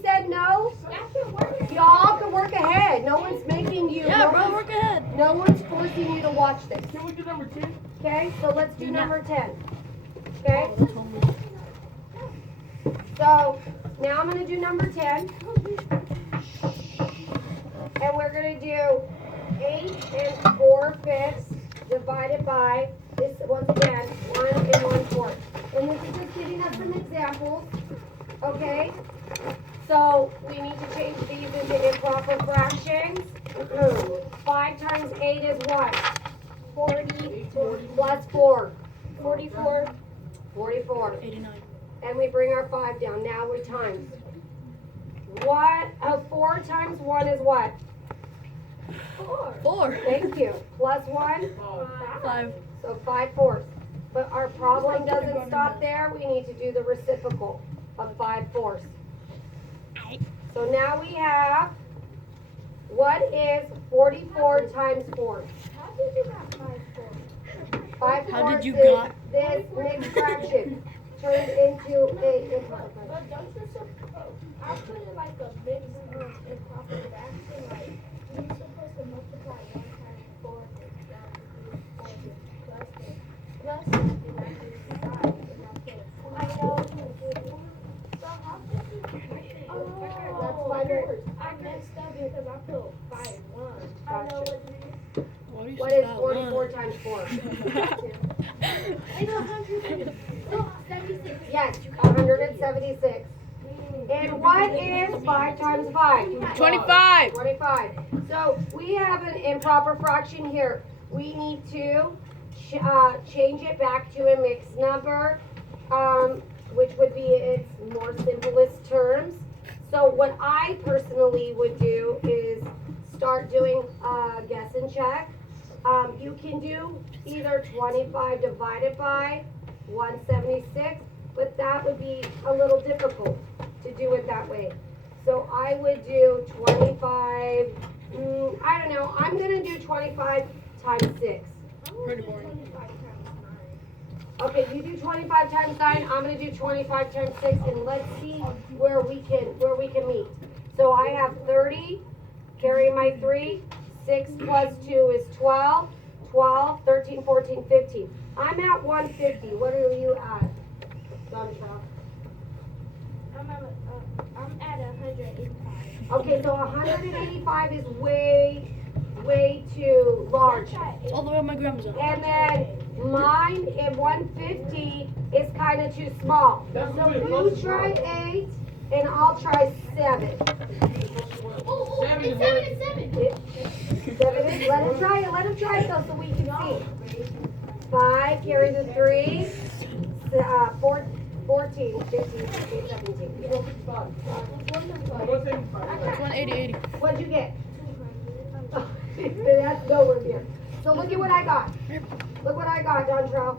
said no? Y'all can work ahead. No one's making you. Yeah, bro, work ahead. No one's forcing you to watch this. Can we do number 10? Okay, so let's do number 10. Okay? So now I'm going to do number 10. And we're going to do 8 and 4/5 divided by this, once again, 1 and 1/4. And this is just giving us some examples. Okay? So we need to change these into improper fractions. 5 times 8 is what? 40 plus 4. 44. 44. 89. And we bring our 5 down. Now we times. 4 times 1 is what? 4. Thank you. Plus 1? 5. So 5/4. But our problem doesn't stop there. We need to do the reciprocal of 5/4. So now we have, what is 44 times 4? How did you got 5/4? 5/4 How did you is got- this mixed fraction turned into a improper. But don't you I put it like a big improper fraction, like you're supposed to multiply 1 times 4 plus it plus it and I do 5 and I put I know. So how did you That's Oh, 5/4. I messed up because I put 5/1. I know what it is. What is 44 times 4? It's 100. No, 76. Yes, 176. And what is 5 times 5? 25. 25. So we have an improper fraction here. We need to change it back to a mixed number, which would be its more simplest terms. So what I personally would do is start doing guess and check. You can do either 25 divided by 176, but that would be a little difficult to do it that way. So I would do 25, I don't know, I'm going to do 25 times 6. Pretty boring. 25 times 9. Okay, you do 25 times 9, I'm going to do 25 times 6, and let's see where we can meet. So I have 30, carry my 3, 6 plus 2 is 12, 12, 13, 14, 15. I'm at 150. What are you at, Sunshine? I'm at 185. Okay, so 185 is way too large. It's all the way on my grandma's house. And then mine at 150 is kind of too small. So you try 8 and I'll try 7. Oh, it's 7, it's 7. 7 is, let him try it though so we can see. 5, carry the 3, 14, 15, 16, 17. It's 180. What'd you get? That's nowhere near. So look at what I got. Look what I got, Dontrell.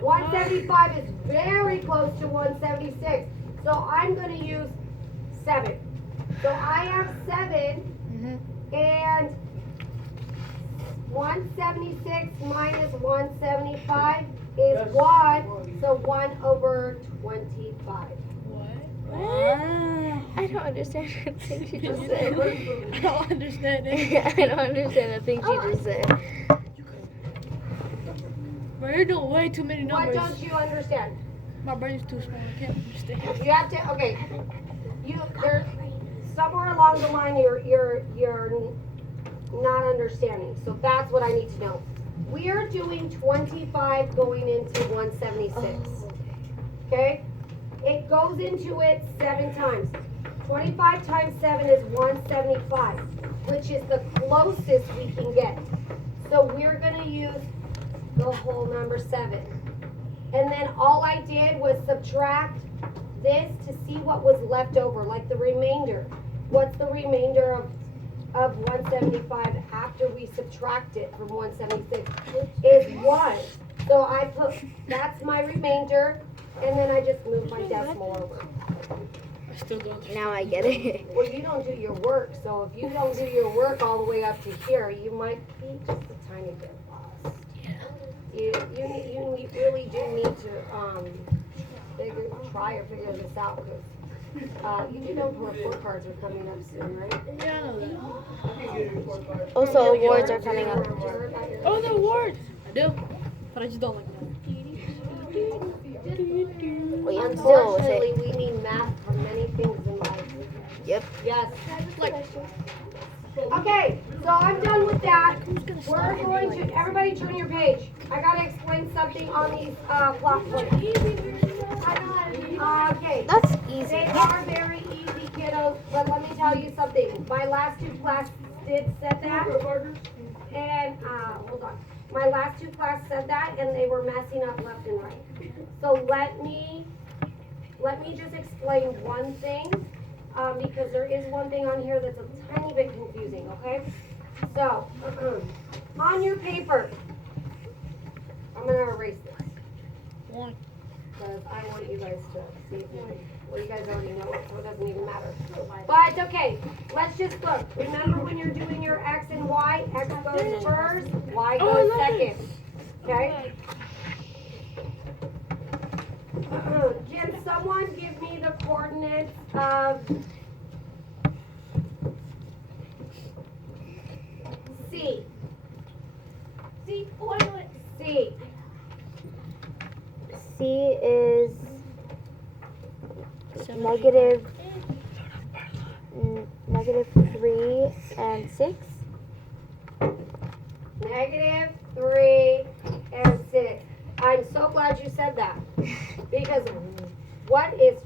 175 is very close to 176. So I'm going to use 7. So I have 7 and 176 minus 175 is 1. So 1 over 25. I don't understand the things you just said. I don't understand it. I don't understand the things you just said. Bro, you're doing way too many What numbers. don't you understand? My brain's too small. I can't understand. You have to, okay. There's somewhere along the line you're not understanding. So that's what I need to know. We are doing 25 going into 176. Okay? It goes into it 7 times. 25 times 7 is 175, which is the closest we can get. So we're going to use the whole number 7. And then all I did was subtract this to see what was left over, like the remainder. What's the remainder of 175 after we subtract it from 176? Is 1. So I put, that's my remainder, and then I just move my decimal over. I still don't understand. Now I get it. Well, you don't do your work, so if you don't do your work all the way up to here, you might be just a tiny bit lost. You really do need to try or figure this out because you do know report cards are coming up soon, right? Yeah, I know that. Also, awards are coming up. Oh, the awards. I do, but I just don't like them. Well, you have to deal with Unfortunately, it. we need math for many things in life. Yep. Yes. Like, Okay, so I'm done with that. We're going to, everybody turn your page. I gotta explain something on these plot points. Okay, That's they easy. are very easy, kiddos, but let me tell you something. My last two classes did said that, and, hold on. My last two classes said that, and they were messing up left and right. So let me just explain one thing. Because there is one thing on here that's a tiny bit confusing, okay? So, on your paper, I'm gonna erase this, one. because I want you guys to see, well, you guys already know it, so it doesn't even matter. But, okay, let's just look. Remember when you're doing your X and Y, X goes first, Y goes second, okay? Can someone give me the coordinates of C? See, oh, I know it. C. C is negative, -3 and 6. -3 and 6. I'm so glad you said that. Because what is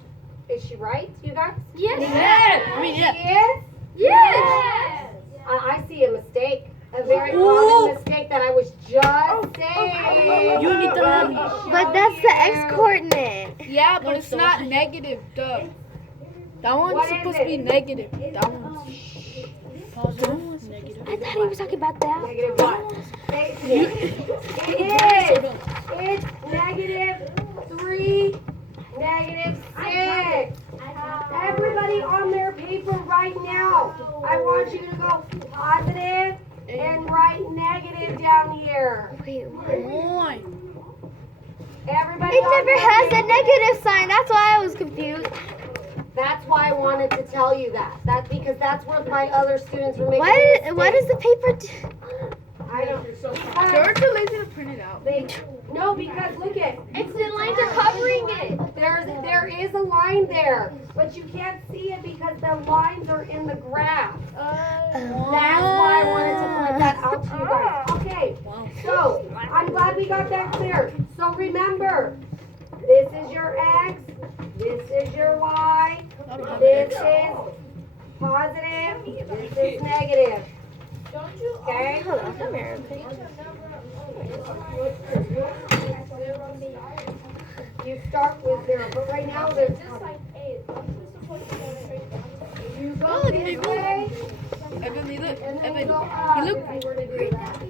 she right, you guys? Yeah. I mean, She yeah. is? Yes! I see a mistake. A very common mistake that I was just saying. You need to Let have- me show But that's the X you. coordinate. Yeah, but it's not negative, duh. That one's What is supposed to be it? negative. That one's positive. Negative. I thought he was talking about that. Negative what? It is. It's -3, -6. Everybody on their paper right now, I want you to go positive and write negative down here. Wait, what? One. Everybody It on never their has a paper. negative sign. That's why I was confused. That's why I wanted to tell you that. That's because that's where my other students were making What does the paper do? I don't. They're too lazy to print it out. No, because look at. It's the lines are covering it. There is a line there, but you can't see it because the lines are in the graph. That's why I wanted to point that out to you guys. Okay, Wow. so I'm glad we got that clear. So remember, this is your X, this is your Y, this is positive, this is negative. Don't you Okay? Hold on, come here. You start with 0, but right now there's. just like 8? Don't you supposed to go straight down? You go Oh, look at me, this look. way, Evan, you look. and then Evan, you go you up look. if you were to do that.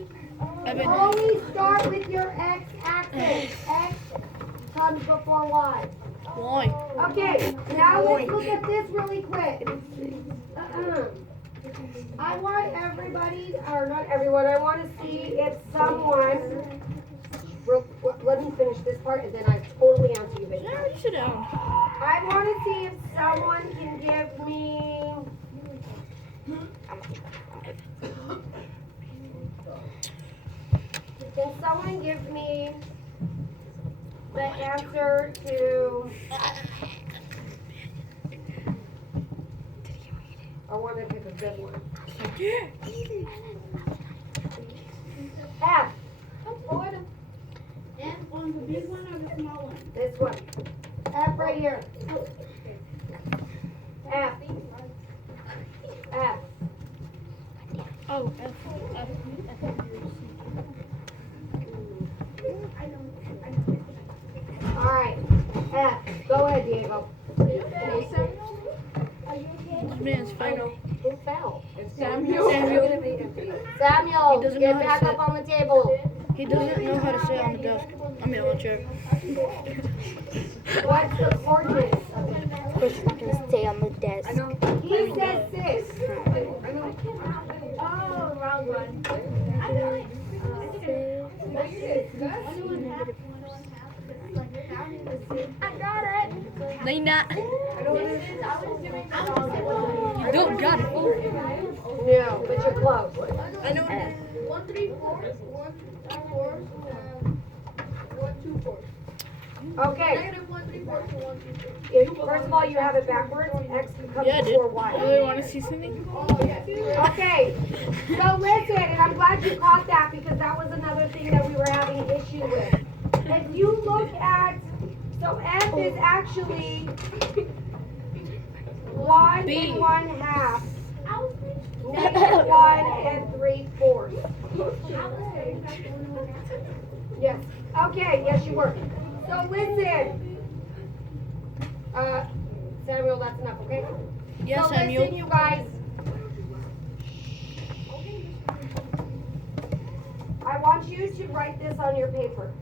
Evan. Always start with your X axis. X comes before Y. One. Okay, now let's look at this really quick. I want everybody, or not everyone, I want to see if someone, let me finish this part and then I totally answer you, baby. Yeah, you sit down. I want to see if someone can give me, can someone give me the answer to, I want to pick a good one. F, And on the big one or the small one? this one. F right here. F. F. Oh, F. All right. F. Go ahead, Diego. Are you okay? This man's final. Who fell? Samuel. Samuel, He doesn't get know how to back sit. up on the table. He doesn't know how to sit on the desk. I mean, on the chair. What's the coordinates of it? Of course, he's not gonna stay on the desk. He said 6. Oh, wrong one. I got it. I got it. not. I was doing You don't got it. No, but you're close. I know. 1 3 4 1 2 4 1 2 4. Okay, Negative 1 3 4 to 1 2 4. first of all, you have it backwards. X comes Yeah, I did. before You Y. really want to see something? Okay, so listen, and I'm glad you caught that because that was another thing that we were having issue with. If you look at, so F is actually 1 B. and 1/2, negative 1 and 3/4. Yes, okay, yes you were. So listen, Samuel, that's enough, okay? Yes, So Samuel. listen, you guys. I want you to write this on your paper.